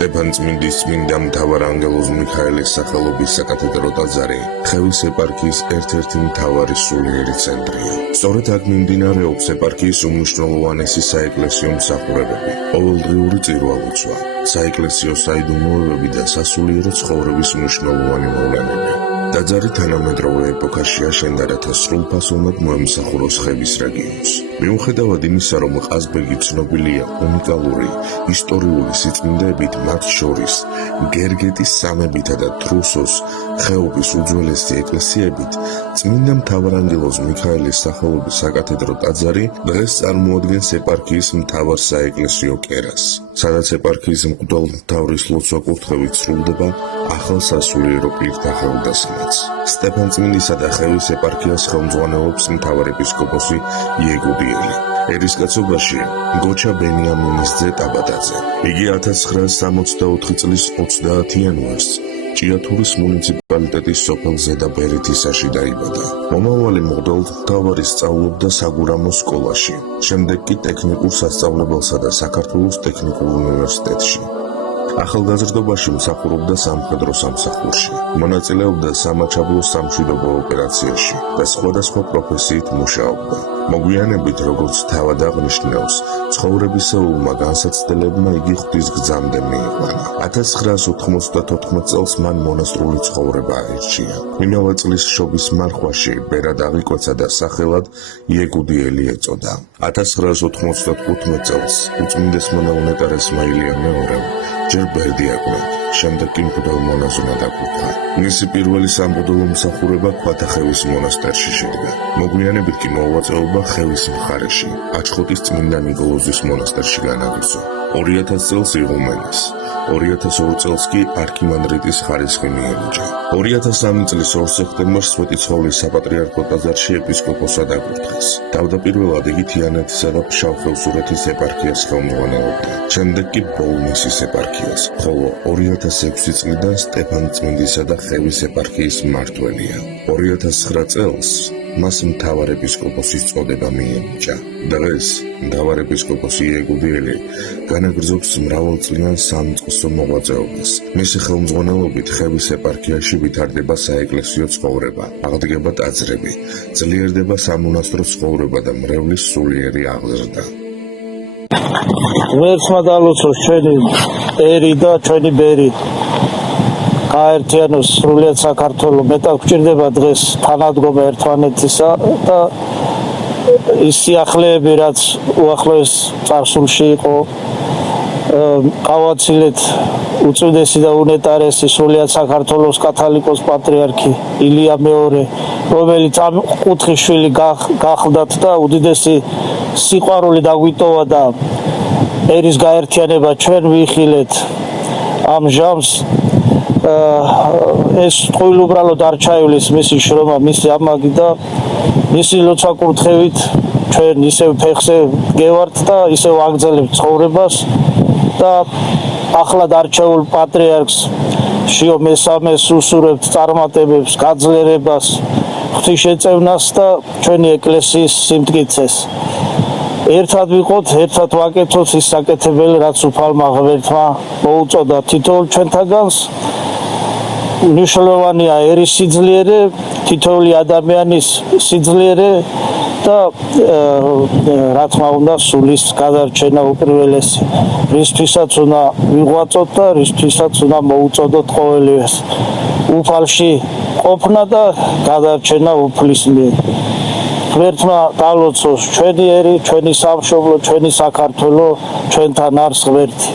სტეფანწმინდის წმინდა მთავარანგელოზ მიქაელის სახელობის საკათედრო ტაძარი ხევის ეპარქიის ერთ-ერთი მთავარი სულიერი ცენტრია. სწორედ აქ მიმდინარეობს ეპარქიის უმნიშვნელოვანესი საეკლესიო მსახურებები, ყოველდღიური წირვა-ლოცვა, საეკლესიო საიდუმლოებები და სასულიერო ცხოვრების მნიშვნელოვანი მოვლენები. ტაძარი თანამედროვე ეპოქაში აშენდა, რათა სრულფასოვნად მოემსახუროს ხევის რეგიონს. მიუხედავად იმისა, რომ ყაზბეგი ცნობილია უნიკალური ისტორიული სიწმინდეებით, მათ შორის გერგეტის სამებითა და თრუსოს ხეობის უძველესი ეკლესიებით, წმინდა მთავარანგელოზ მიქაელის სახელობის საკათედრო ტაძარი დღეს წარმოადგენს ეპარქიის მთავარ საეკლესიო კერას, სადაც ეპარქიის მღვდელმთავრის ლოცვა-კურთხევით სრულდება ახალ სასულიერო პირთა ხელდასმაც. სტეფანწმინდისა და ხევის ეპარქიას ხელმძღვანელობს მთავარეპისკოპოსი იეგუდიელი. ერისკაცობაში გოჩა ბენიამინის ძე ტაბატაძე. იგი 1964 წლის 30 იანვარს ჭიათურის მუნიციპალიტეტის სოფელ ზედაბერითისაში დაიბადა. მომავალი მღვდელმთავარი სწავლობდა საგურამოს სკოლაში, შემდეგ კი ტექნიკურ სასწავლებელსა და საქართველოს ტექნიკურ უნივერსიტეტში. ახალგაზრდობაში მსახურობდა სამხედრო სამსახურში, მონაწილეობდა სამაჩაბლო სამშვიდობო ოპერაციაში და სხვადასხვა პროფესიით მუშაობდა. მოგვიანებით, როგორც თავად აღნიშნავს, ცხოვრებისეულმა განსაცდელებმა იგი ღვთისგზამდე მიიყვანა. 1994 წელს მან მონასტრული ცხოვრება აირჩია. იმავე წლის შობის მარხვაში ბერად აღიკვეცა და სახელად იეგუდიელი ეწოდა. 1995 წელს უწმინდესმონა უნეტარესმა ილია მეორემ ჯერ ბერდი აკვრა, შემდეგ კი მღვდელ მონაზვნად აკურთხა. მისი პირველი სამღვდელო მსახურება ქვათახევის მონასტერში შედგა. მოგვიანებით კი მოღვაწეობა ხევის მხარეში, აჩხოტის წმინდა ნიკოლოზის მონასტერში განაგრძო. 2000 წელს იღუმენეს, 2002 წელს კი არქიმანდრიტის ხარისხი მიენიჭა. 2003 წლის 2 სექტემბერს სვეტიცხოვლის საპატრიარქო ტაძარში ეპისკოპოსად აკურთხეს. თავდაპირველად იგი თიანეთისა და ფშავ-ხევსურეთის ეპარქიას ხელმძღვანელობდა, შემდეგ კი ბოლნისის ეპარქიას, ხოლო 2006 წლიდან სტეფანწმინდისა და ხევის ეპარქიის მმართველია. 2009 წელს მას მთავარეპისკოპოსის წოდება მიენიჭა. დღეს მთავარეპისკოპოსი იეგუდიელი განაგრძობს მრავალწლიან სამწყსო მოღვაწეობას. მისი ხელმძღვანელობით ხევის ეპარქიაში ვითარდება საეკლესიო ცხოვრება, აღდგება ტაძრები, ძლიერდება სამონასტრო ცხოვრება და მრევლის სულიერი აღზრდა. ღმერთმა დალოცოს ჩვენი ერი და ჩვენი ბერი. გაერთიანოს სრულიად საქართველო. მეტად გვჭირდება დღეს თანადგომა ერთმანეთისა და ის სიახლეები, რაც უახლოეს წარსულში იყო, გავაცილეთ უწმინდესი და უნეტარესი სრულიად საქართველოს კათალიკოს პატრიარქი ილია მეორე, რომელიც ამ კუთხის შვილი გახლდათ და უდიდესი სიყვარული დაგვიტოვა და ერის გაერთიანება ჩვენ ვიხილეთ ამ ჟამს. ეს ტყუილ უბრალოდ არ ჩაივლის მისი შრომა, მისი ამაგი და მისი ლოცვა-კურთხევით ჩვენ ისევ ფეხზე გევართ და ისევ აგრძელებთ ცხოვრებას და ახლად არჩეულ პატრიარქს შიო მესამეს უსურებთ წარმატებებს, გაძლიერებას, ღვთისშეწევნას და ჩვენი ეკლესიის სიმტკიცეს. ერთად ვიყოთ, ერთად ვაკეთოთ ის საკეთებელი, რაც უფალმა ღმერთმა მოუწოდა თითოეულ ჩვენთაგანს. მნიშვნელოვანია ერის სიძლიერე, თითოეული ადამიანის სიძლიერე და რა თქმა უნდა სულის გადარჩენა უპირველესი, რისთვისაც უნდა ვიღვაწოთ და რისთვისაც უნდა მოუწოდოთ ყოველივეს. უფალში ყოფნა და გადარჩენა უფლის მიერ. ღმერთმა დალოცოს ჩვენი ერი, ჩვენი სამშობლო, ჩვენი საქართველო, ჩვენთან არის ღმერთი.